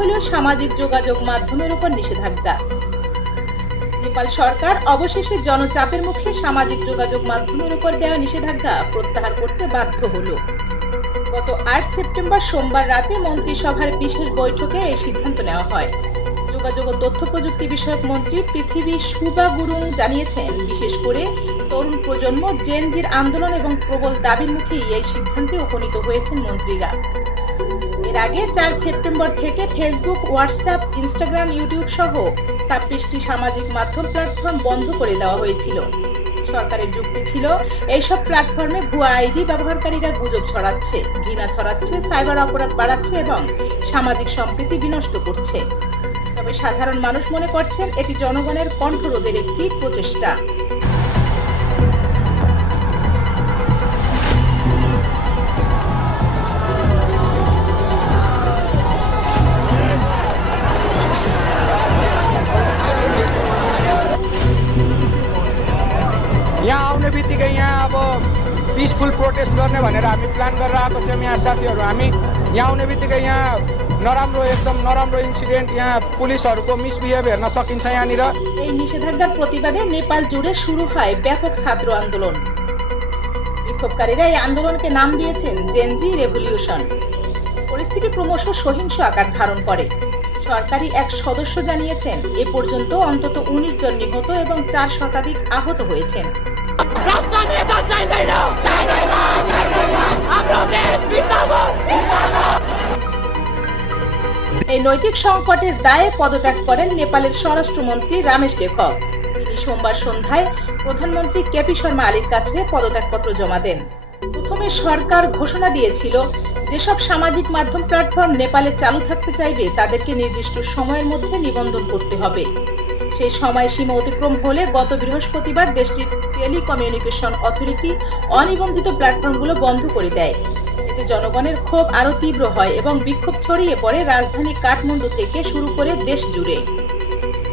হলো সামাজিক যোগাযোগ মাধ্যমের উপর নিষেধাজ্ঞা। নেপাল সরকার অবশেষে জনচাপের মুখে সামাজিক যোগাযোগ মাধ্যমের উপর দেওয়া নিষেধাজ্ঞা প্রত্যাহার করতে বাধ্য হলো। গত 8 সেপ্টেম্বর সোমবার রাতে মন্ত্রিসভার বিশেষ বৈঠকে এই সিদ্ধান্ত নেওয়া হয়। যোগাযোগ ও তথ্য প্রযুক্তি বিষয়ক মন্ত্রী পৃথিবী সুবা গুরুং জানিয়েছেন, বিশেষ করে তরুণ প্রজন্ম জেনজির আন্দোলন এবং প্রবল দাবির মুখেই এই সিদ্ধান্তে উপনীত হয়েছেন মন্ত্রীরা। এর আগে 4 সেপ্টেম্বর থেকে ফেসবুক, হোয়াটসঅ্যাপ, ইনস্টাগ্রাম, ইউটিউব সহ 26টি সামাজিক মাধ্যম প্ল্যাটফর্ম বন্ধ করে দেওয়া হয়েছিল। সরকারের যুক্তি ছিল, এইসব প্ল্যাটফর্মে ভুয়া আইডি ব্যবহারকারীরা গুজব ছড়াচ্ছে, ঘৃণা ছড়াচ্ছে, সাইবার অপরাধ বাড়াচ্ছে এবং সামাজিক সম্প্রীতি বিনষ্ট করছে। তবে সাধারণ মানুষ মনে করছেন এটি জনগণের কণ্ঠরোধের একটি প্রচেষ্টা। यहाँ आउने बित्तिकै यहाँ अब पिसफुल प्रोटेस्ट गर्ने भनेर हामी प्लान गरेर आएको थियौँ। यहाँ साथीहरू हामी यहाँ आउने बित्तिकै यहाँ एकदम नराम्रो इन्सिडेन्ट, यहाँ पुलिसहरूको मिसबिहेभ हेर्न सकिन्छ। यहाँनिर এই নিষেধাজ্ঞার প্রতিবাদে নেপাল জুড়ে শুরু হয় ব্যাপক ছাত্র আন্দোলন। বিক্ষোভকারীরা এই আন্দোলনকে নাম দিয়েছেন জেনজি রেভলিউশন। পরিস্থিতি ক্রমশ সহিংস আকার ধারণ করে। সরকারি এক সদস্য জানিয়েছেন, এ পর্যন্ত অন্তত 19 জন নিহত এবং 4 শতাধিক আহত হয়েছেন। এই নৈতিক সংকটের দায়ে পদত্যাগ করেন নেপালের স্বরাষ্ট্রমন্ত্রী রমেশ লেখক। তিনি সোমবার সন্ধ্যায় প্রধানমন্ত্রী কেপি শর্মা আলীর কাছে পদত্যাগপত্র জমা দেন। প্রথমে সরকার ঘোষণা দিয়েছিল, যেসব সামাজিক মাধ্যম প্ল্যাটফর্ম নেপালে চালু থাকতে চাইবে তাদেরকে নির্দিষ্ট সময়ের মধ্যে নিবন্ধন করতে হবে। সেই সময়সীমা অতিক্রম হলে গত বৃহস্পতিবার দেশটির টেলিকমিউনিকেশন অথরিটি অনিবন্ধিত প্ল্যাটফর্মগুলো বন্ধ করে দেয়। এতে জনগণের ক্ষোভ আরো তীব্র হয় এবং বিক্ষোভ ছড়িয়ে পড়ে রাজধানী কাঠমান্ডু থেকে শুরু করে দেশ জুড়ে।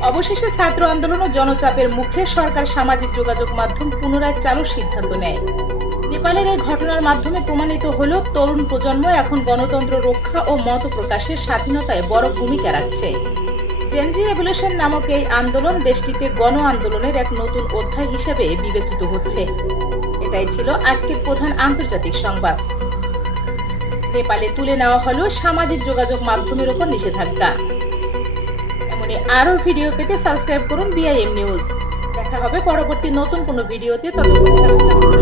অবশেষে ছাত্র আন্দোলন ও জনচাপের মুখে সরকার সামাজিক যোগাযোগ মাধ্যম পুনরায় চালুর সিদ্ধান্ত নেয়। নেপালের এই ঘটনার মাধ্যমে প্রমাণিত হল, তরুণ প্রজন্ম এখন গণতন্ত্র রক্ষা ও মত প্রকাশের স্বাধীনতায় বড় ভূমিকা রাখছে। জেনজি রেভলিউশন নামক এই আন্দোলন দেশটিতে গণ আন্দোলনের এক নতুন অধ্যায় হিসেবে বিবেচিত হচ্ছে। এটাই ছিল আজকের প্রধান আন্তর্জাতিক সংবাদ। নেপালে তুলে নেওয়া হলো সামাজিক যোগাযোগ মাধ্যমের উপর নিষেধাজ্ঞা। এমনই আরো ভিডিও পেতে সাবস্ক্রাইব করুন BIM নিউজ। দেখা হবে পরবর্তী নতুন কোনো ভিডিওতে। ততক্ষণ